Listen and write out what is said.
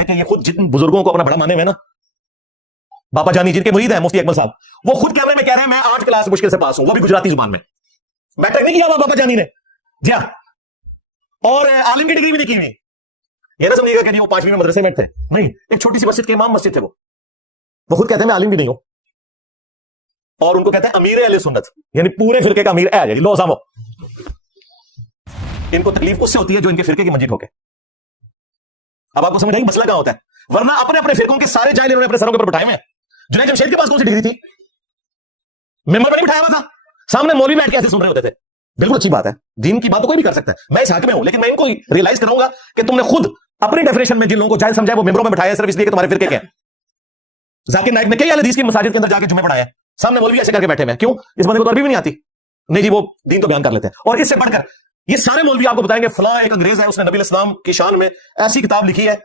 कह के ये खुद जिन बुजुर्गों को अपना बड़ा माने हुए ना, बाबा जानी जिनके मुरीद है मुफ्ती अकमल साहब, वो खुद कैमरे में कह रहे हैं मैं 8 क्लास मुश्किल से पास हूं, वो भी गुजराती जुबान में। मैट्रिक नहीं किया हुआ बाबा जानी ने जी हाँ, और आलिम की डिग्री भी नहीं की हुई। ये ना समझिएगा कि नहीं वो 5वीं में मदरसे में थे, नहीं, एक छोटी सी मस्जिद के इमाम मस्जिद थे वो खुद कहते हैं मैं आलिम भी नहीं हूं, और उनको कहते हैं अमीर अहले सुन्नत, यानी पूरे फिरके का अमीर है। लो सामो, इनको तकलीफ उससे होती है जो इनके फिरके की मंजी ठोके। अब आपको समझ आई मसला कहां होता है, वरना अपने अपने फिरकों के सारे जाहिल इन्होंने अपने सरों के ऊपर बिठाए हुए हैं। जुनैद जमशेद के पास कौन सी डिग्री थी, मेंबर पर नहीं बिठाया हुआ था, सामने मौलवी बैठ के ऐसे सुन रहे होते थे। बिल्कुल अच्छी बात है, दीन की बात तो कोई भी कर सकता है, मैं इस हक में हूं, लेकिन मैं इनको रियलाइज कराऊंगा कि तुमने खुद अपनी डेफिनेशन में जिन लोगों को जाहिल समझा है वो मेंबरों में बिठाया सिर्फ इसलिए कि तुम्हारे फिरके के हैं। जाकिर नाइक ने कई हदीस की मसाजिद के अंदर जाके जुम्मे पढ़ाया, सामने मौलवी ऐसे करके बैठे हैं, क्यों? इस बंदे को तो अरबी भी नहीं आती, नहीं जी वो दीन तो बयान कर लेते हैं। और इससे बढ़कर ये सारे मौलवी आपको बताएंगे फलां एक अंग्रेज है, उसने नबी इस्लाम की शान में ऐसी किताब लिखी है